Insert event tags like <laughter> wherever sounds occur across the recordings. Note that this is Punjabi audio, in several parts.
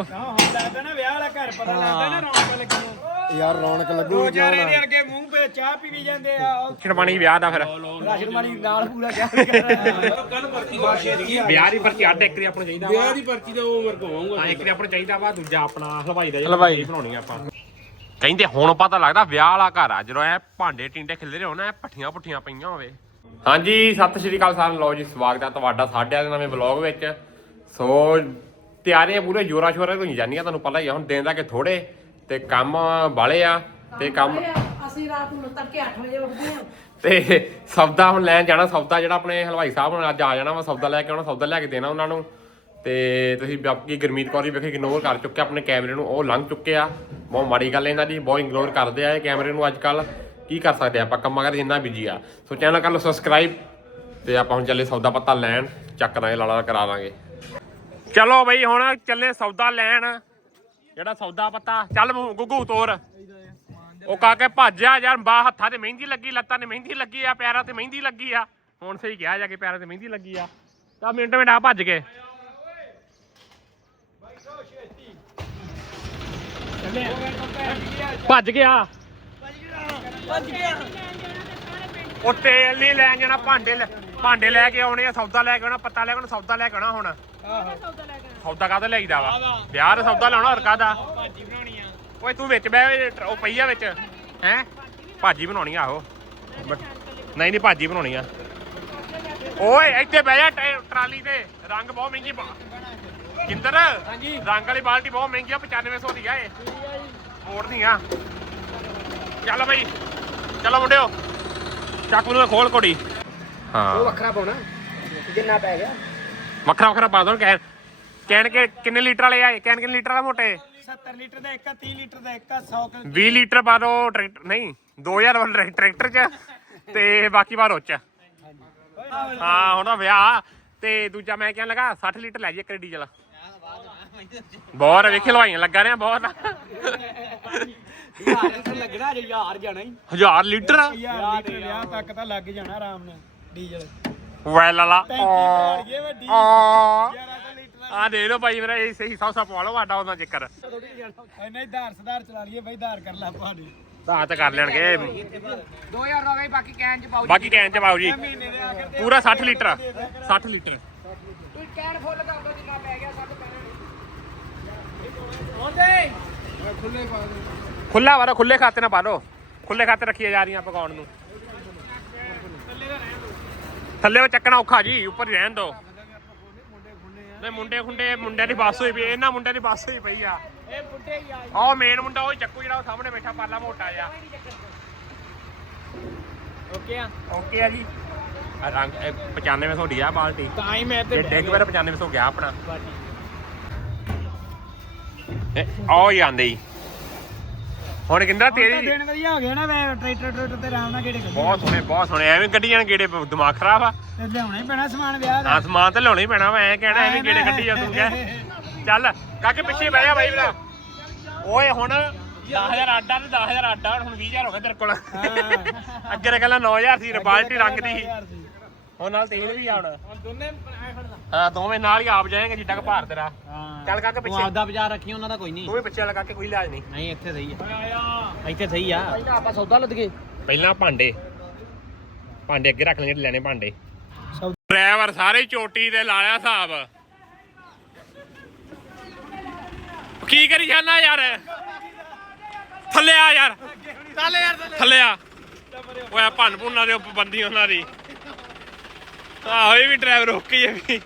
ਲੱਗਦਾ ਨਾ ਵਿਆਹ ਵਾਲਾ ਘਰ ਪਤਾ ਲੱਗਦਾ ਨਾ? ਰੌਣਕ ਲੱਗੀ ਨੂੰ ਯਾਰ ਰੌਣਕ ਲੱਗੂ ਦੋ ਚਾਰ ਇਹਦੇ ਵਰਗੇ ਮੂੰਹ ਤੇ ਚਾਹ ਪੀਵੀ ਜਾਂਦੇ ਆ ਉਹ ਸ਼ਰਮਾਨੀ ਵਿਆਹ ਦਾ ਫਿਰ। ਰਾਸ਼ਨ ਨਾਲ ਪੂਰਾ ਕਿਆ ਕੱਲ ਪਰਚੀ ਵਿਆਹ ਦੀ ਪਰਚੀ ਅੱਡ ਇੱਕ ਦੀ ਆਪਾਂ ਨੂੰ ਚਾਹੀਦਾ ਵਿਆਹ ਦੀ ਪਰਚੀ ਤਾਂ ਉਹ ਮੇਰੇ ਕੋਲ ਆਉਂਗਾ ਹਾਂ ਇੱਕ ਦੀ ਆਪਾਂ ਨੂੰ ਚਾਹੀਦਾ ਵਾ ਦੂਜਾ ਆਪਣਾ ਹਲਵਾਈ ਦਾ ਹਲਵਾਈ। ਜਿਹੜਾ ਬਣਾਉਣੀ ਆ ਆਪਾਂ। ਕਹਿੰਦੇ ਹੁਣ ਪਤਾ ਲੱਗਦਾ ਵਿਆਹ ਵਾਲਾ ਘਰ ਆ ਜਦੋਂ ਐ ਭਾਂਡੇ ਟਿੰਡੇ ਖਿਲਰੇ ਹੋਣ ਐ ਪੱਠੀਆਂ ਪੁੱਠੀਆਂ ਪਈਆਂ ਹੋਵੇ। ਹਾਂਜੀ ਸਤਿ ਸ਼੍ਰੀ ਅਕਾਲ ਸਾਰਿਆਂ ਨੂੰ। ਲਓ ਜੀ ਸਵਾਗਤ ਹੈ ਤੁਹਾਡਾ ਸਾਡੇ ਦੇ ਨਵੇਂ ਵਲੌਗ ਵਿੱਚ। ਸੋ ਤਿਆਰੀਆਂ ਪੂਰੇ ਜੋਰਾ ਸ਼ੋਰਾ ਹੋਈ ਜਾਂਦੀਆਂ ਤੁਹਾਨੂੰ ਪਤਾ ਹੀ ਆ ਹੁਣ ਦਿਨ ਦਾ ਕਿ ਥੋੜੇ ਤੇ ਕੰਮ ਬਾਲੇ ਆ ਤੇ ਕੰਮ ਅਸੀਂ ਰਾਤ ਨੂੰ ਤੜਕੇ 8 ਵਜੇ ਉੱਠਦੇ ਹਾਂ। ਤੇ ਸੌਦਾ ਹੁਣ ਲੈਣ ਜਾਣਾ ਸੌਦਾ ਜਿਹੜਾ ਆਪਣੇ ਹਲਵਾਈ ਸਾਹਿਬ ਹੁਣ ਅੱਜ ਆ ਜਾਣਾ ਵਾ ਸੌਦਾ ਲੈ ਕੇ ਆਉਣਾ ਸੌਦਾ ਲੈ ਕੇ ਦੇਣਾ ਉਹਨਾਂ ਨੂੰ। ਤੇ ਤੁਸੀਂ ਬਾਕੀ ਗੁਰਮੀਤ ਕੌਰ ਵੀ ਵੇਖੇ ਇਗਨੋਰ ਕਰ ਚੁੱਕੇ ਆਪਣੇ ਕੈਮਰੇ ਨੂੰ ਉਹ ਲੰਘ ਚੁੱਕੇ ਆ। ਬਹੁਤ ਮਾੜੀ ਗੱਲ ਇਹਨਾਂ ਦੀ ਬਹੁਤ ਇਗਨੋਰ ਕਰਦੇ ਆ ਇਹ ਕੈਮਰੇ ਨੂੰ ਅੱਜ ਕੱਲ ਕੀ ਕਰ ਸਕਦੇ ਆ ਆਪਾਂ ਕੰਮਾਂ ਕਰ ਜਿੰਨਾ ਬਿਜ਼ੀ ਆ। ਸੋ ਚੈਨਲ ਕਰ ਲਓ ਸਬਸਕ੍ਰਾਈਬ ਤੇ ਆਪਾਂ ਹੁਣ ਚੱਲੇ ਸੌਦਾ ਪੱਤਾ ਲੈਣ ਚੱਕ ਦਾਂਗੇ ਲਾਲਾ ਕਰਾ ਦਾਂਗੇ। ਚਲੋ ਬਈ, ਹੁਣ ਚੱਲੇ ਸੌਦਾ ਲੈਣ। ਜਿਹੜਾ ਸੌਦਾ ਪੱਤਾ, ਚੱਲ ਮੂੰਹ ਗੁੱਗੂ ਤੋਰ। ਉਹ ਕਾਕੇ ਭੱਜਿਆ ਯਾਰ, ਬਾਹ ਹੱਥਾਂ ਤੇ ਮਹਿੰਦੀ ਲੱਗੀ, ਲੱਤਾਂ ਤੇ ਮਹਿੰਦੀ ਲੱਗੀ ਆ, ਪੈਰਾਂ ਤੇ ਮਹਿੰਦੀ ਲੱਗੀ ਆ। ਹੁਣ ਸਹੀ ਕਿਹਾ ਜਾ ਕੇ ਪੈਰਾਂ ਤੇ ਮਹਿੰਦੀ ਲੱਗੀ ਆ। ਤਾਂ ਮਿੰਟ ਮਿੰਟ, ਆ ਭੱਜ ਕੇ। ਭੱਜ ਗਿਆ। ਉਹ ਤੇਲ ਨਹੀਂ ਲੈ ਜਾਣਾ, ਭਾਂਡੇ ਲੈ ਭਾਂਡੇ ਲੈ ਕੇ ਆਉਣੇ ਆ, ਸੌਦਾ ਲੈ ਕੇ ਆਉਣਾ, ਪੱਤਾ ਲੈ ਕੇ ਆਉਣਾ, ਸੌਦਾ ਲੈ ਕੇ ਆਉਣਾ ਹੁਣ। ਸੌਦਾ ਕਾਹਦਾ ਲਿਆਈਦਾ ਵਾ? ਵਿਆਹ ਦਾ ਸੌਦਾ ਲਾਉਣਾ ਹੋਰ ਕਾਹਦਾ? ਭਾਜੀ ਬਣਾਉਣੀ ਆ। ਓਏ ਤੂੰ ਵਿੱਚ ਬਹਿ ਉਹ ਪਈ ਆ ਵਿੱਚ। ਹੈ? ਭਾਜੀ ਬਣਾਉਣੀ ਆ ਉਹ ਬ- ਨਹੀਂ ਨਹੀਂ ਭਾਜੀ ਬਣਾਉਣੀ ਆ। ਓਏ ਇੱਥੇ ਬਹਿ ਜਾ ਟਰਾਲੀ ਤੇ। ਰੰਗ ਬਹੁਤ ਮਹਿੰਗੀ ਪਾ- ਕਿੰਦਰ? ਹਾਂਜੀ। ਰੰਗ ਵਾਲੀ ਬਾਲਟੀ ਬਹੁਤ ਮਹਿੰਗੀ ਆ 9500 ਦੀ ਆ ਇਹ। ਮੋੜਨੀ ਆ। ਚੱਲ ਬਈ। ਚਲੋ ਮੁੰਡਿਓ। ਚੱਕ ਨੂੰ ਖੋਲ ਕੋੜੀ ਹਾਂ। ਵੱਖਰਾ ਪਾਉਣਾ। ਜਿੰਨਾ ਪੈ ਗਿਆ। ਵੱਖਰਾ ਵੱਖਰਾ ਪਾ ਦੋ ਕਹਿਣ ਕਹਿਣ ਕਿ ਕਿੰਨੇ ਲੀਟਰ ਵਾਲੇ ਆ ਇਹ? ਕਿੰਨੇ ਲੀਟਰ ਵਾਲਾ ਮੋਟੇ? 70 ਲੀਟਰ ਦਾ ਇੱਕ ਆ 30 ਲੀਟਰ ਦਾ ਇੱਕ ਆ 100 ਕਿਲੋ 20 ਲੀਟਰ ਪਾ ਦੋ ਟਰੈਕਟਰ ਨਹੀਂ 2000 ਵਾਲਾ ਟਰੈਕ- ਟਰੈਕਟਰ ਚ ਤੇ ਬਾਕੀ ਬਾਹਰ ਉਹ ਚ ਹਾਂ ਹੁਣ ਤਾਂ ਵਿਆਹ ਤੇ ਦੂਜਾ ਮੈਂ ਕਹਿਣ ਲੱਗਾ 60 ਲੀਟਰ ਲੈ ਜੀ ਇੱਕ ਡੀਜ਼ਲ। ਬਹੁਤ ਵੇਖੀ ਲਵਾਈਆਂ ਲੱਗਾ ਰਿਆ ਬਹੁਤ। ਯਾਰ ਇੱਥੇ ਲੱਗਣਾ ਜੇ ਯਾਰ ਜਾਣਾ ਹੀ। 1000 ਲੀਟਰ? ਯਾਰ ਲੀਟਰ ਵਿਆਹ ਤੱਕ ਤਾਂ ਲੱਗ ਜਾਣਾ ਆਰਾਮ ਨਾਲ ਡੀਜ਼ਲ। ਵੈ ਲਾਲਾ 35 ਪਾੜੀਏ ਵੱਡੀ ਆ। 1100 ਲੀਟਰ ਆ ਦੇ ਲੋ ਭਾਈ ਮੇਰਾ ਇਹ ਸਹੀ ਸੌ ਸੌ ਪਵਾ ਲਓ ਸਾਡਾ ਉਹਨਾਂ ਚੱਕਰ ਇੰਨਾ ਹੀ ਧਾਰ ਸਧਾਰ ਚਲਾ ਲਈਏ ਬਈ ਧਾਰ ਕਰ ਲਾ ਪਾਣੀ ਤਾਂ ਤਾਂ ਕਰ ਲੈਣਗੇ। 2000 ਦਾ ਗਈ ਬਾਕੀ ਕੈਨ ਚ ਪਾਉ ਬਾਕੀ ਕਹਿਣ ਚ ਪਾਓ ਜੀ। ਦੇ ਪੂਰਾ 60 ਲੀਟਰ। 60 ਲੀਟਰ। ਤੂੰ ਕੈਨ ਫੁੱਲ ਕਰ ਦੋ ਜਿੰਨਾ ਪੈ ਗਿਆ ਸਭ ਪੈਣੇ ਹੁੰਦੇ ਖੁੱਲਾ ਵਾਰਾ ਖੁੱਲੇ ਖਾਤੇ ਨਾਲ ਪਾ ਲਓ। ਖੁੱਲੇ ਖਾਤੇ ਰੱਖੀਆਂ ਜਾ ਰਹੀਆਂ ਪਕਾਉਣ ਨੂੰ। ਥੱਲੇ ਉਹ ਚੱਕਣਾ ਔਖਾ ਜੀ ਉੱਪਰ ਹੀ ਰਹਿਣ ਦੋ ਨਹੀਂ ਮੁੰਡੇ ਖੁੰਡੇ ਮੁੰਡਿਆਂ ਦੀ ਬੱਸ ਹੋਈ ਪਈ ਇਹਨਾਂ ਮੁੰਡਿਆਂ ਦੀ ਬੱਸ ਹੋਈ ਪਈ ਆ। ਇਹ ਬੁੱਢੇ ਹੀ ਆ ਆਹ ਮੇਨ ਮੁੰਡਾ ਉਹ ਚੱਕੂ ਜਿਹੜਾ ਉਹ ਸਾਹਮਣੇ ਬੈਠਾ ਪਾਲਾ ਮੋਟਾ ਜਿਹਾ। ਓਕੇ ਆ। ਓਕੇ ਆ ਜੀ। ਆ ਰੰਗ ਇਹ 95 ਤੁਹਾਡੀ ਆ ਬਾਲਟੀ। ਤਾਂ ਹੀ ਮੈਂ ਜੇ ਡਿੱਗ ਵੇਰ 95 ਹੋ ਗਿਆ ਆਪਣਾ। ਇਹ ਆਓ ਹੀ ਆਂਦੇ ਹੀ ਹੁਣ ਕਿੰਦਾ ਤੇਰੀ? ਦਿਨ ਵਧੀਆ ਹੋ ਗਿਆ ਨਾ ਮੈਂ ਟਰੈਕਟਰ ਟਰੈਕਟਰ ਤੇ ਆਰਾਮ ਨਾਲ ਗੇੜੇ ਕੱਢੇ। ਬਹੁਤ ਸੋਹਣੇ ਬਹੁਤ ਸੋਹਣੇ। ਐਵੇਂ ਗੱਡੀ ਜਾਣ ਗੇੜੇ ਦਿਮਾਗ ਖਰਾਬ ਆ। ਤੇ ਲਿਆਉਣਾ ਹੀ ਪੈਣਾ ਸਮਾਨ ਵਿਆਹ ਦਾ। ਹਾਂ ਸਮਾਨ ਤਾਂ ਲਿਆਉਣਾ ਹੀ ਪੈਣਾ ਵਾ ਐ ਕਹਿਣਾ ਐਵੇਂ ਗੇੜੇ ਕੱਢੀ ਜਾ ਤੂੰ ਕਹਿ। <laughs> ਚੱਲ ਕਾਕੇ ਪਿੱਛੇ ਬਹਿ ਜਾ ਬਾਈ ਮੇਰਾ। ਓਏ ਹੁਣ 10000 ਆਡਾ ਤੇ 10000 ਆਡਾ ਹੁਣ 20000 ਹੋ ਗਿਆ ਤੇਰੇ ਕੋਲ। ਅੱਗੇ ਤਾਂ ਕਹਿੰਦਾ 9000 ਸੀ ਬਾਲਟੀ ਰੰਗ ਦੀ ਸੀ। ਹੁਣ ਨਾਲ ਤੇਲ ਵੀ ਆ ਹੁਣ। ਦੋਨੇ ਐ ਖੜਦਾ ਹਾਂ ਦੋਵੇਂ ਨਾਲ ਹੀ ਆਪ ਜਾਏਗਾ ਜਿੱਡਾ ਕੁ ਭਾਰ ਤੇਰਾ। ਹਾਂ। ਚੱਲ ਕਾਕੇ ਪਿੱਛੇ। ਆਪਦਾ ਬਾਜ਼ਾਰ ਰੱਖੀ ਉਹਨਾਂ ਦਾ ਕੋਈ ਨਹੀਂ। ਤੂੰ ਵੀ ਪਿੱਛੇ ਲਗਾ ਕੇ ਕੋਈ ਇਲਾਜ ਨਹੀਂ। ਨਹੀਂ ਇੱਥੇ ਸਹੀ ਆ। ਆਇਆ। ਇੱਥੇ ਸਹੀ ਆ। ਪਹਿਲਾਂ ਆਪਾਂ ਸੌਦਾ ਲੱਦ ਗਏ। ਪਹਿਲਾਂ ਭਾਂਡੇ। ਭਾਂਡੇ ਅੱਗੇ ਰੱਖ ਲੈਣੇ ਜਿਹੜੇ ਲੈਣੇ ਭਾਂਡੇ। ਡਰਾਈਵਰ ਸਾਰੇ ਚੋਟੀ ਤੇ ਲਾ ਲਿਆ ਹਿਸਾਬ। ਕੀ ਕਰੀ ਜਾਣਾ ਯਾਰ? ਥੱਲੇ ਆ ਯਾਰ। ਥੱਲੇ ਯਾਰ ਥੱਲੇ ਆ। ਓਏ ਭੰਨ ਭੁੰਨਾ ਦੇ ਉੱਪਰ ਬੰਦੀ ਉਹਨਾਂ ਦੀ। ਆਹੋ ਇਹ ਵੀ ਡਰਾਈਵਰ ਓਕੇ ਹੀ ਵੀ।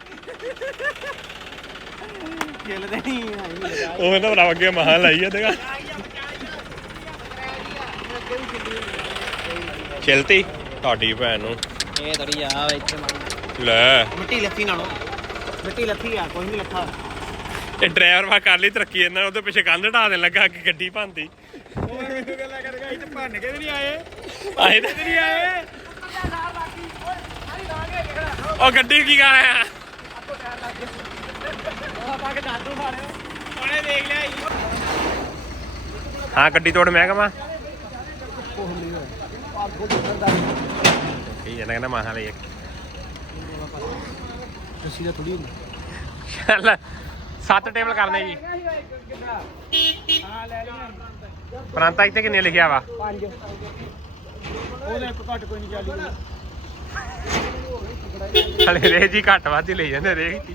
ਖੇਲਦੇ ਨਹੀਂ ਉਹ ਤਾਂ ਬੜਾ ਅੱਗੇ ਮਹਾਂ ਲਾਈ ਆ ਦੇਗਾ ਚਲਤੀ ਤੁਹਾਡੀ ਭੈਣ ਨੂੰ। ਇਹ ਥੋੜੀ ਆ ਇੱਥੇ ਮਾਰ। ਲੈ। ਮਿੱਟੀ ਲੱਥੀ ਨਾਲੋਂ। ਮਿੱਟੀ ਲੱਥੀ ਆ ਕੋਈ ਨਹੀਂ ਲੱਥਾ। ਇਹ ਡਰਾਈਵਰ ਵਾ ਕਰ ਲਈ ਤਰੱਕੀ ਇਹਨਾਂ ਉਹਦੇ ਪਿੱਛੇ ਕੰਧ ਢਾ ਦੇਣ ਲੱਗਾ ਕਿ ਗੱਡੀ ਭੰਦੀ ਉਹ ਗੱਲਾਂ ਕਰੇਗਾ ਇੱਥੇ ਭੰਨ ਕੇ ਨਹੀਂ ਆਏ। ਆਏ ਤੇ ਨਹੀਂ ਆਏ। ਉਹ ਗੱਡੀ ਕੀ ਕਰ ਰਿਹਾ? ਆਪਾਂ ਕੇ ਦਾਦੂ ਮਾਰਿਓ ਉਹਨੇ ਦੇਖ ਲਿਆ ਜੀ ਹਾਂ ਗੱਡੀ ਤੋੜ ਮੈਂ ਕਮਾ ਕੀ ਜਨਾ ਕਹਿੰਦਾ ਮਾਹਾ ਲਈ ਰੱਸੀ ਦਾ ਥੋੜੀ ਚੱਲ ਸੱਤ ਟੇਬਲ ਕਰਨੇ ਜੀ। ਹਾਂ ਲੈ ਪ੍ਰਾਂਤਾ ਇੱਥੇ ਕਿੰਨੇ ਲਿਖਿਆ ਵਾ? ਪੰਜ। ਉਹਦੇ ਇੱਕ ਘੱਟ ਕੋਈ ਨਹੀਂ ਚੱਲੀ ਹਲੇ ਰੇ ਜੀ ਘੱਟ ਵੱਧ ਹੀ ਲਈ ਜਾਂਦੇ ਰੇ ਜੀ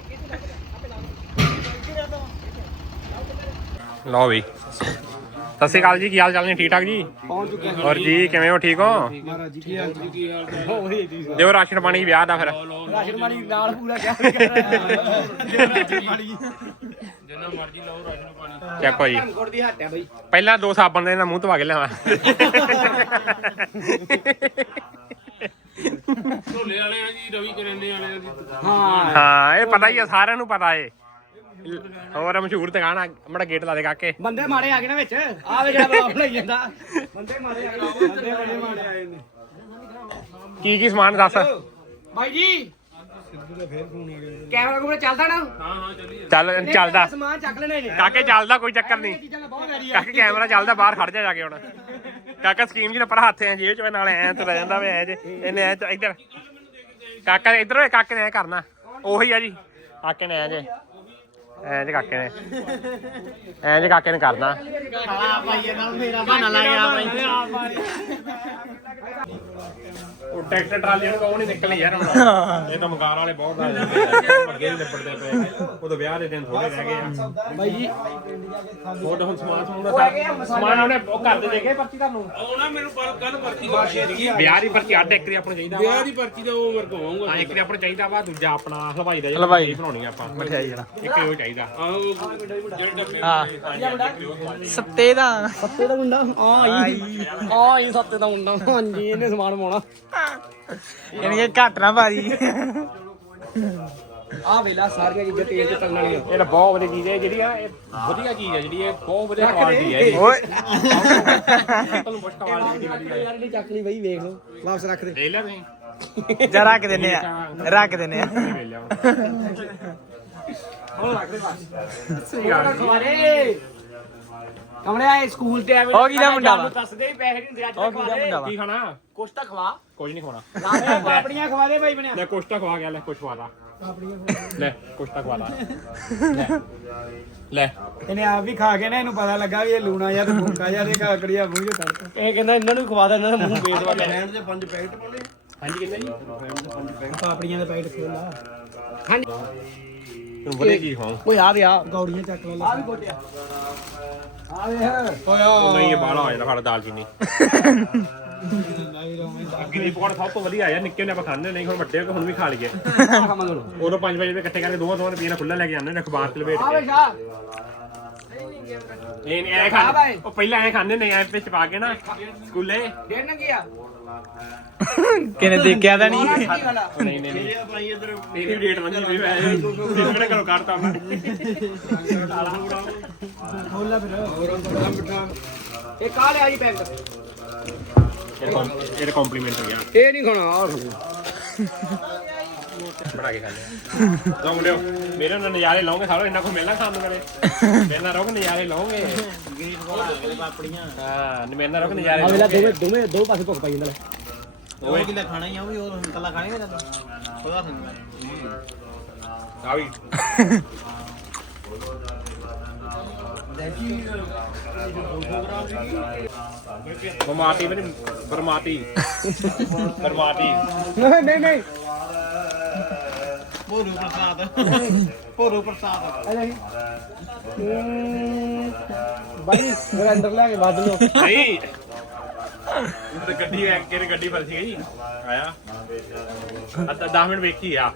ਲਓ ਵੀ। ਸਤਿ ਸ਼੍ਰੀ ਅਕਾਲ ਜੀ ਕੀ ਹਾਲ ਚਾਲ ਨੇ? ਠੀਕ ਠਾਕ ਜੀ? ਪਹੁੰਚ ਚੁੱਕੇ ਹੋਰ ਜੀ ਕਿਵੇਂ ਹੋ? ਠੀਕ ਹੋ? ਮਹਾਰਾਜ ਜੀ ਕੀ ਹਾਲ ਜੀ ਕੀ ਹਾਲ ਹੋ ਹੋਈ ਜੀ ਦਿਓ ਰਾਸ਼ਨ ਪਾਣੀ ਵਿਆਹ ਦਾ ਫਿਰ। ਰਾਸ਼ਨ ਮਾਲੀ ਨਾਲ ਪੂਰਾ ਕਿਆ ਰਾਸ਼ਨ ਮਾਲੀ ਚੱਕੋ ਜੀ। ਗੁੜ ਦੀ ਹੱਟ ਆ ਬਈ ਪਹਿਲਾਂ ਦੋ ਸਾਬਣ ਦੇ ਨਾਲ ਮੂੰਹ ਧਵਾ ਕੇ ਲਿਆਵਾਂ। ਹਾਂ ਹਾਂ ਇਹ ਪਤਾ ਹੀ ਆ ਸਾਰਿਆਂ ਨੂੰ ਪਤਾ ਏ। ਹੋਰ ਮਸ਼ਹੂਰ ਦੁਕਾਨ ਆ ਮੜਾ ਗੇਟ ਲਾ ਦੇ ਕਾਕੇ। ਬੰਦੇ ਮਾਰੇ ਆ ਗਏ ਨਾ ਵਿੱਚ। ਆ ਵੇ ਜਿਹੜਾ ਬਲੌਗ ਲਈ ਜਾਂਦਾ। ਬੰਦੇ ਮਾਰੇ ਆ ਗਏ। ਬੰਦੇ ਬੜੇ ਮਾਰੇ ਆਏ ਨੇ ਕੀ ਕੀ ਸਮਾਨ ਦੱਸ? ਭਾਈ ਜੀ। ਕੈਮਰਾ ਕੋਲ ਚੱਲਦਾ ਨਾ? ਚੱਲ ਚੱਲਦਾ। ਸਮਾਨ ਚੱਕ ਲੈਣੇ ਨੇ ਕਾਕੇ ਚੱਲਦਾ ਕੋਈ ਚੱਕਰ ਨਹੀਂ। ਕਾਕੇ ਕੈਮਰਾ ਚੱਲਦਾ ਬਾਹਰ ਖੜ ਜਾ ਜਾ ਕੇ ਹੁਣ। ਕਾਕਾ ਸਕੀਮ ਜੀ ਨਾ ਪਰ ਹੱਥ ਐ ਜੇਬ ਚ ਨਾਲ ਐ ਤੁਰ ਜਾਂਦਾ ਵੇ ਐ ਜੇ, ਇਹਨੇ ਐ ਇੱਧਰ। ਕਾਕਾ ਇੱਧਰ ਓਏ, ਕਾਕੇ ਨੇ ਐ ਕਰਨਾ। ਉਹੀ ਆ ਜੀ, ਕਾਕੇ ਨੇ ਐ ਜੇ। ਐ ਜੇ ਕਾਕੇ ਨੇ। ਐ ਜੇ ਕਾਕੇ ਨੇ ਕਰਨਾ। ਖਾਲਾ ਭਾਈ ਇਹਨਾਂ ਨੂੰ ਮੇਰਾ ਬਹਾਨਾ ਲਾਇਆ ਭਾਈ ਉਹ ਟਰੈਕਟਰ ਟਰਾਲੀ ਨੂੰ ਕਹੋ ਨਹੀਂ ਨਿਕਲਣੀ ਯਾਰ ਹੁਣ। ਇਹ ਤਾਂ ਮਗਾਰ ਵਾਲੇ ਬਹੁਤ ਆ ਜਾਂਦੇ ਆ। ਅੱਗੇ ਨਹੀਂ ਨਿਬੜਦੇ ਪਏ ਉਦੋਂ ਵਿਆਹ ਦੇ ਦਿਨ ਥੋੜੇ ਰਹਿ ਗਏ ਆ। ਭਾਈ ਜੀ। ਹੋਰ ਹੁਣ ਸਮਾਨ ਸਮੂਨ ਦਾ ਸਾਰਾ- ਸਮਾਨ ਉਹਨੇ ਉਹ ਕਰ ਦੇ ਦੇਗੇ ਪਰਚੀ ਤੁਹਾਨੂੰ? ਆਉਣਾ ਮੈਨੂੰ ਪਰ ਕੱਲ ਪਰਚੀ ਦਾ ਵਿਆਹ ਦੀ ਪਰਚੀ ਅੱਡ ਇੱਕ ਦੀ ਆਪਾਂ ਨੂੰ ਚਾਹੀਦਾ ਵਿਆਹ ਦੀ ਪਰਚੀ ਦਾ ਉਹ ਮੇਰੇ ਕੋਲ ਆਉਂਗਾ ਹਾਂ ਇੱਕ ਦੀ ਆਪਾਂ ਨੂੰ ਚਾਹੀਦਾ ਵਾ ਦੂਜਾ ਆਪਣਾ ਹਲਵਾਈ ਦਾ ਹਲਵਾਈ। ਬਣਾਉਣੀ ਆ ਆਪਾਂ। ਮਠਿਆਈ ਜਣਾ ਇੱਕ ਹੀ ਉਹ ਚਾਹੀਦਾ। ਆਹ ਜਿਹੜਾ ਸੱਤੇ ਦਾ। ਸੱਤੇ ਦਾ ਮੁੰਡਾ ਆ ਹੀ ਆ ਹੀ ਸੱਤੇ ਦਾ ਮੁੰਡਾ। ਹਾਂਜੀ ਇਹਨੇ ਸਮਾਨ ਪਾਉਣਾ। ਯਾਨੀ ਕਿ ਘੱਟ ਨਾ ਭਾਜੀ ਆ ਵੇਲਾ ਸਾਰੀਆਂ ਚੀਜ਼ਾਂ ਤੇਲ ਚ ਤਲਣ ਵਾਲੀਆਂ। ਇਹ ਤਾਂ ਬਹੁਤ ਵਧੀਆ ਚੀਜ਼ ਹੈ ਜਿਹੜੀ ਆ ਇਹ ਵਧੀਆ ਚੀਜ਼ ਹੈ ਜਿਹੜੀ ਇਹ ਬਹੁਤ ਵਧੀਆ ਕੁਆਲਿਟੀ ਹੈ ਇਹਦੀ ਓਏ। ਤੁਹਾਨੂੰ ਬਹੁਤ ਕੁਆਲਿਟੀ ਦੀ ਵਧੀਆ ਹੈ ਯਾਰ ਇਹਨੇ ਚੱਕ ਲਈ ਬਈ ਵੇਖ ਲਓ। ਵਾਪਸ ਰੱਖ ਦੇ। ਤੁਸੀਂ? ਜਾ ਰੱਖ ਦਿੰਨੇ ਆ। ਰੱਖ ਦਿੰਨੇ ਆ। ਦੇ ਲਿਆ ਖਵਾਰੇ ਕਮਲਿਆ ਇਹ ਸਕੂਲ ਤੇ ਆਵੇ ਉਹ ਕਿਹਦਾ ਮੁੰਡਾ ਵਾ? ਦੱਸਦੇ ਹੀ ਪੈਸੇ ਨਹੀਂ ਦਿੰਦੇ ਅੱਜ ਉਹ ਕਿਹਦਾ ਮੁੰਡਾ ਵਾ? ਕੀ ਖਾਣਾ? ਕੁਛ ਤਾਂ ਖਵਾ। ਕੁਝ ਨਹੀਂ ਖਾਣਾ ਲਾਰੇ ਪਾਪੜੀਆਂ ਖਵਾ ਦੇ ਭਾਈ ਬਣਿਆ। ਲੈ ਕੁਛ ਤਾਂ ਖਵਾ ਗਿਆ ਲੈ ਕੁਛ ਖਵਾ ਦਾ ਲੈ ਕੁਛ ਤਾਂ ਖਵਾ ਦਾ ਲੈ ਲੈ। ਇਹਨੇ ਆਪ ਵੀ ਖਾ ਕੇ ਨਾ ਇਹਨੂੰ ਪਤਾ ਲੱਗਾ ਵੀ ਇਹ ਲੂਣਾ ਜਾਂ ਤੇ ਭੁੱਖਾ ਜਾਂ ਤੇ ਕਾਕੜੀਆ ਮੂੰਹ ਚ ਤੜਕ। ਇਹ ਕਹਿੰਦਾ ਇਹਨਾਂ ਨੂੰ ਖਵਾ ਦੇ ਇਹਨਾਂ ਦਾ ਮੂੰਹ ਬੇਦ ਵਾਲਾ। ਹਾਂਜੀ ਕਿੰਨੇ ਜੀ? ਪਾਪੜੀਆਂ ਦੇ ਪੈਕਟ ਖੋਲਾ ਤੁਹਾਨੂੰ ਵਧੀਆ ਕੀ ਖਾਵਾਂ ਓਏ ਆ ਵਿਆ ਗੌੜੀਆਂ ਚੱਕ ਲੈ ਆ ਵੀ ਗੋਟਿਆ। ਆ ਵੇਖ ਓਏ ਨਹੀਂ ਇਹ ਬਾਹਲਾ ਹੋ ਜਾਂਦਾ ਸਾਡਾ ਦਾਲਚੀਨੀ ਅੱਗੇ ਦੀ ਪਕੌੜਾ ਸਭ ਤੋਂ ਵਧੀਆ ਆ ਨਿੱਕੇ ਨੇ ਆਪਾਂ ਖਾਂਦੇ ਨਹੀਂ ਹੁਣ ਵੱਡੇ ਹੋ ਕੇ ਹੁਣ ਵੀ ਖਾ ਲਈਏ। ਉਦੋਂ 5 ਵਜੇ ਦੇ ਇਕੱਠੇ ਕਰਕੇ ਦੋਵਾਂ ਦੋਵਾਂ ਨਾਲ ਖੁੱਲਾ ਲੈ ਕੇ ਜਾਂਦੇ ਨੇ ਅਖਬਾਰ ਚ ਲਵੇਟ ਕੇ। ਇਹ ਨਹੀਂ ਐ ਖਾਂਦੇ ਉਹ ਪਹਿਲਾਂ ਐ ਖਾਂਦੇ ਨੇ ਐ ਵਿੱਚ ਪਾ ਕੇ ਨਾ ਸਕੂਲੇ। ਡੇਢ ਨਾ ਗਿਆ <laughs> ਕਿਨੇ ਦੇਖਿਆ ਤਾਂ ਨਹੀਂ? ਨਹੀਂ ਨਹੀਂ ਨਹੀਂ। ਤੇਰੀ ਡੇਟ ਲੰਘੀ ਪਈ ਵੈ ਕਿਹੜੇ ਘਰੋਂ ਕੱਢਤਾ ਮੈਂ ਖੋਲਾ ਫਿਰ ਹੋਰ ਬੜਾ ਮਿੱਠਾ ਇਹ ਕਾ ਲਿਆ ਜੀ ਪੈਕਟ ਇਹ ਕੰਪਲੀਮੈਂਟ ਹੋ ਗਿਆ। ਇਹ ਨਹੀਂ ਖਾਣਾ ਆ ਬਣਾ ਕੇ ਖਾ ਲਿਆ ਲਓ ਮੁੰਡਿਓ ਮੇਰੇ ਨਾਲ ਨਜ਼ਾਰੇ ਲਾਉਂਗੇ ਸਾਰੋ ਇੰਨਾ ਕੁ ਮਿਲਣਾ ਖਾਣ ਨੂੰ ਮੇਰੇ ਮੇਰੇ ਨਾਲ ਰੋਕ ਨਜ਼ਾਰੇ ਲਾਉਂਗੇ। ਹਾਂ ਮੇਰੇ ਨਾਲ ਰੋਕ ਨਜ਼ਾਰੇ ਆ ਵੇਲਾ ਲਾਉਂਗੇ। ਦੋਵੇਂ ਦੋਵੇਂ ਦੋ ਪਾਸੇ ਭੁੱਖ ਪਾਈ ਜਾਂਦਾ ਲੈ ਉਹ ਕਿਲੇ ਖਾਣਾ ਹੀ ਆ ਉਹ ਵੀ ਉਹ ਕੱਲਾ ਖਾਣਗੇ ਤਾਂ ਉਹਦਾ ਸੁਣੂਗਾ ਆ ਵੀ। ਬਰਮਾਤੀ ਬਣੀ ਬਰਮਾਤੀ। ਬਰਮਾਤੀ। ਨਹੀਂ ਨਹੀਂ ਨਹੀਂ। ਭੋਰੂ ਪ੍ਰਸਾਦ। ਭੋਰੂ ਪ੍ਰਸਾਦ। ਬਾਈ ਮੇਰਾ ਅੰਦਰ ਲੈ ਕੇ ਵੱਧ ਲਓ। ਨਹੀਂ। ਉਹ ਤਾਂ ਗੱਡੀ ਐ ਕਿਹੜੀ ਗੱਡੀ ਫਸ ਗਈ ਜੀ ਆਇਆ। ਅੱਧਾ 10 ਮਿੰਟ ਵੇਖੀ ਆ।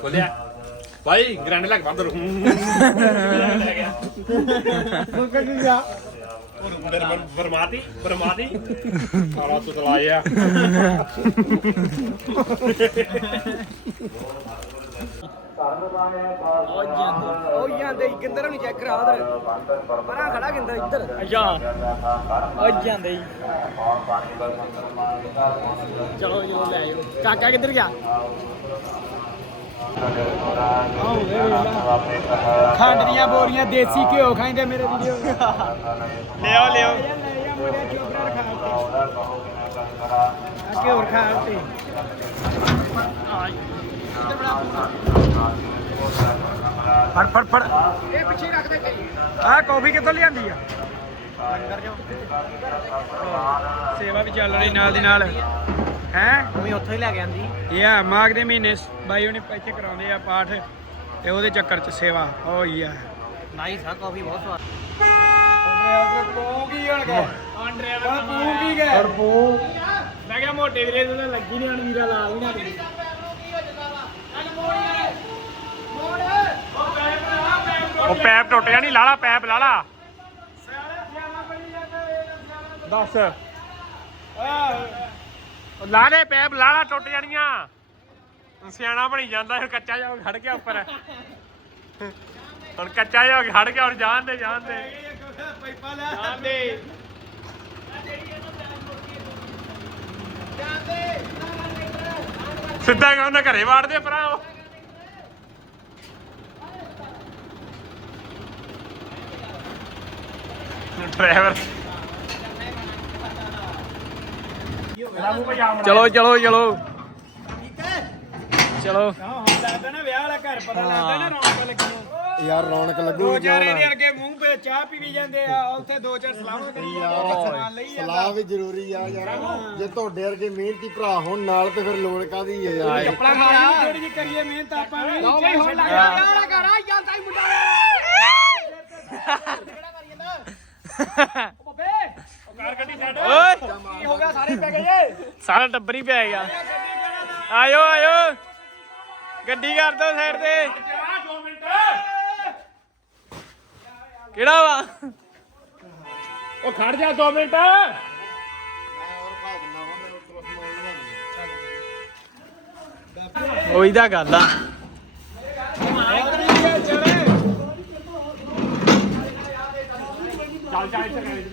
ਖੋਲਿਆ। ਭਾਈ ਗ੍ਰੈਂਡ ਲੱਗ ਬੰਦ ਰੂ ਲੈ ਗਿਆ? ਉਹ ਕੱਢੀ ਗਿਆ ਬਰਮਾਤੀ। ਉਹ ਜਾਂਦੇ ਕਿੰਦਰ ਨੂੰ ਚੈੱਕ ਕਰਾ ਉਧਰ? ਪਰਾਂ ਖੜਾ ਕਿੰਦਰ ਇੱਧਰ? ਅੱਛਾ। ਉਹ ਜਾਂਦੇ ਹੀ। ਚਲੋ ਚਲੋ ਲੈ ਕਾਕਾ ਕਿੱਧਰ ਗਿਆ? ਖੰਡ ਦੀਆਂ ਬੋਰੀਆਂ ਦੇਸੀ ਘਿਓ ਖਾਂਦੇ ਮੇਰੇ ਵੀਡੀਓ ਲਿਓ ਲਿਓ ਘਿਓ ਖਾ ਤੇ ਫੜ ਫੜ ਫੜ। ਇਹ ਪਿੱਛੇ ਰੱਖ ਦੇ ਆ ਕਾਫੀ ਕਿੱਥੋਂ ਲਿਆਂਦੀ ਆ? ਸੇਵਾ ਵੀ ਚੱਲ ਰਹੀ ਨਾਲ ਦੀ ਨਾਲ। ਹੈ? ਉਹ ਵੀ ਉੱਥੋਂ ਹੀ ਲੈ ਕੇ ਆਂਦੀ। ਇਹ ਆ ਮਾਘ ਦੇ ਮਹੀਨੇ ਬਾਈ ਉਹਨੇ ਇੱਥੇ ਕਰਾਉਂਦੇ ਆ ਪਾਠ ਤੇ ਉਹਦੇ ਚੱਕਰ ਚ ਸੇਵਾ ਹੋ ਹੀ ਆ। ਨਾਈਸ ਆ ਕਾਫੀ ਬਹੁਤ ਸਵਾਦ। ਤੂੰ ਕੀ ਹੁਣ ਗਿਆ ਤੂੰ ਕੀ ਗਿਆ ਮੈਂ ਕਿਹਾ ਮੋਟੇ ਵੀਰੇ ਤੇ ਲੱਗੀ ਨਹੀਂ ਹਣ ਵੀਰਾ ਲਾ ਲੈਣਾ ਉਹ ਪੈਪ ਟੁੱਟ ਜਾਣੀ ਲਾਲਾ ਪੈਪ ਲਾਲਾ। ਦੱਸ। ਉਹ ਲਾ ਦੇ ਪੈਪ ਲਾਲਾ ਟੁੱਟ ਜਾਣੀਆਂ। ਸਿਆਣਾ ਬਣੀ ਜਾਂਦਾ ਫਿਰ ਕੱਚਾ ਜਾ ਖੜ ਗਿਆ ਉੱਪਰ। ਹੁਣ ਕੱਚਾ ਜਾ ਖੜ ਗਿਆ ਹੁਣ ਜਾਣ ਦੇ ਜਾਣ ਦੇ। ਜਾਣ ਦੇ। ਸਿੱਧਾ ਕਹੋ ਨਾ ਘਰੇ ਵਾੜ ਦੇ ਭਰਾ ਉਹ? ਡਰਾਈਵਰ। ਚਲੋ ਚਲੋ ਚਲੋ ਚਲੋ। ਹੁਣ ਲੱਗਦਾ ਨਾ ਵਿਆਹ ਵਾਲਾ ਘਰ ਪਤਾ ਲੱਗਦਾ ਨਾ ਰੌਣਕ ਲੱਗੀਆਂ ਯਾਰ ਰੌਣਕ ਲੱਗੂ ਦੋ ਚਾਰ ਇਹਦੇ ਅੱਗੇ ਮੂੰਹ ਤੇ ਚਾਹ ਪੀ ਜਾਂਦੇ ਆ ਉੱਥੇ ਦੋ ਚਾਰ ਸਲਾਮਾਂ ਕਰੀ ਜਾਂਦੇ ਆ ਸਮਾਨ ਲਈ ਜਾਂਦਾ। ਸਲਾਹ ਵੀ ਜ਼ਰੂਰੀ ਆ ਯਾਰ। ਜੇ ਤੁਹਾਡੇ ਵਰਗੇ ਮਿਹਨਤੀ ਭਰਾ ਹੋਣ ਨਾਲ ਤੇ ਫਿਰ ਲੋੜ ਕਾਦੀ ਹੈ ਯਾਰ? ਕੱਪੜਾ ਖਾ ਥੋੜੀ ਜਿਹੀ ਕਰੀਏ ਮਿਹਨਤ ਆਪਾਂ। ਵੀ ਨੀਚੇ ਹੋਣ ਲੱਗ ਗਿਆ ਘਰ ਆ ਜਾਂਦਾ ਹੀ ਮੁੰਡਾ। <laughs> ਕੀ ਹੋ ਗਿਆ ਸਾਰੇ ਪੈ ਗਏ ਸਾਰਾ ਟੱਬਰ ਹੀ ਪੈ ਗਿਆ। ਆਇਓ ਆਇਓ। ਗੱਡੀ ਕਰ ਦੋ ਸਾਈਡ ਤੇ। ਕਿਹੜਾ ਵਾ? ਉਹ ਖੜ ਜਾ 2 ਮਿੰਟ। ਉਹੀ ਦਾ ਗੱਲ ਆ। ਚੱਲ ਚੱਲ ਇੱਥੇ ਗਾੜੀ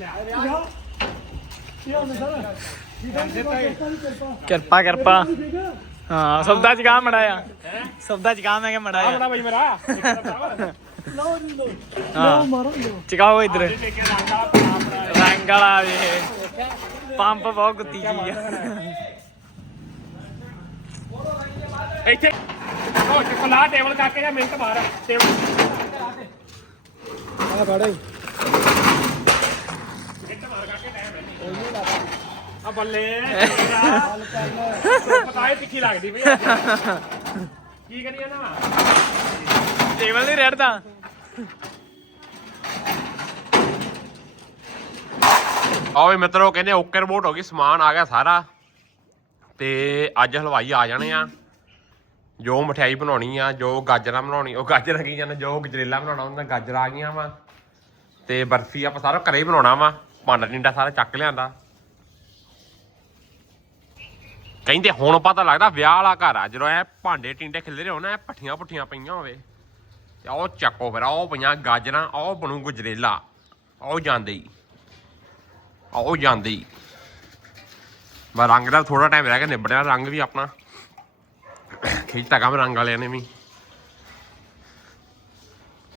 ਲੈ ਕਿਰਪਾ ਕਿਰਪਾ। ਹਾਂ ਸਬਦਾ ਚ ਕਾ ਮੜਾਇਆ। ਸਬਦਾ ਚ ਕਾ ਮੈਂ ਕਿ ਮੜਾਇਆ। ਆਪਣਾ ਬਈ ਮੇਰਾ। ਹਾਂ। ਚਕਾਓ ਇਧਰ। ਰੰਗ ਵਾਲਾ ਵੇ ਪੰਪ ਬਹੁਤ ਗੁੱਤੀ ਜੀ ਆ। ਇੱਥੇ। ਉਹ ਚੁਕਲਾ ਟੇਬਲ ਕਰਕੇ ਜਾਂ ਮਿੰਟ ਮਾਰ ਟੇਬਲ ਆ ਫੜ। ਆ ਬੱਲੇ। <laughs> ਪਤਾ ਹੈ ਤਿੱਖੀ ਲੱਗਦੀ ਅੱਜ। ਕੀ ਕਰੀਏ ਨਾ? ਟੇਬਲ ਨਹੀਂ ਰੜਦਾ ਆਓ ਵੀ ਮਿੱਤਰੋ ਕਹਿੰਦੇ ਓਕੇ ਰਿਪੋਰਟ ਹੋ ਗਈ ਸਮਾਨ ਆ ਗਿਆ ਸਾਰਾ। ਤੇ ਅੱਜ ਹਲਵਾਈ ਆ ਜਾਣੇ ਆ। ਜੋ ਮਠਿਆਈ ਬਣਾਉਣੀ ਆ ਜੋ ਗਾਜਰਾਂ ਬਣਾਉਣੀ ਉਹ ਗਾਜਰਾਂ ਕੀ ਜਾਂਦੇ ਜੋ ਗਜਰੇਲਾ ਬਣਾਉਣਾ ਉਹਨਾਂ ਗਾਜਰਾਂ ਆ ਗਈਆਂ ਵਾ। ਤੇ ਬਰਫੀ ਆਪਾਂ ਸਾਰਾ ਘਰੇ ਹੀ ਬਣਾਉਣਾ ਵਾ। ਭਾਂਡਾ ਟਿੰਡਾ ਸਾਰਾ ਚੱਕ ਲਿਆਂਦਾ। ਕਹਿੰਦੇ ਹੁਣ ਪਤਾ ਲੱਗਦਾ ਵਿਆਹ ਵਾਲਾ ਘਰ ਆ। ਜਦੋਂ ਐ ਭਾਂਡੇ ਟਿੰਡੇ ਖਿਲਰੇ ਹੋਣ ਐ ਪੱਠੀਆਂ ਪੁੱਠੀਆਂ ਪਈਆਂ ਹੋਵੇ। ਤੇ ਉਹ ਚੱਕੋ ਫਿਰ ਉਹ ਪਈਆਂ ਗਾਜਰਾਂ ਉਹ ਬਣੂ ਗੁਜਰੇਲਾ ਉਹ ਜਾਂਦੇ ਹੀ। ਉਹ ਜਾਂਦੇ ਹੀ। ਬਸ ਰੰਗ ਦਾ ਥੋੜਾ ਟਾਈਮ ਰਹਿ ਗਿਆ, ਨਿਬੜਿਆ ਰੰਗ ਵੀ ਆਪਣਾ। ਖਿੱਚਤਾ ਕੰਮ ਰੰਗ ਵਾਲਿਆਂ ਨੇ ਵੀ।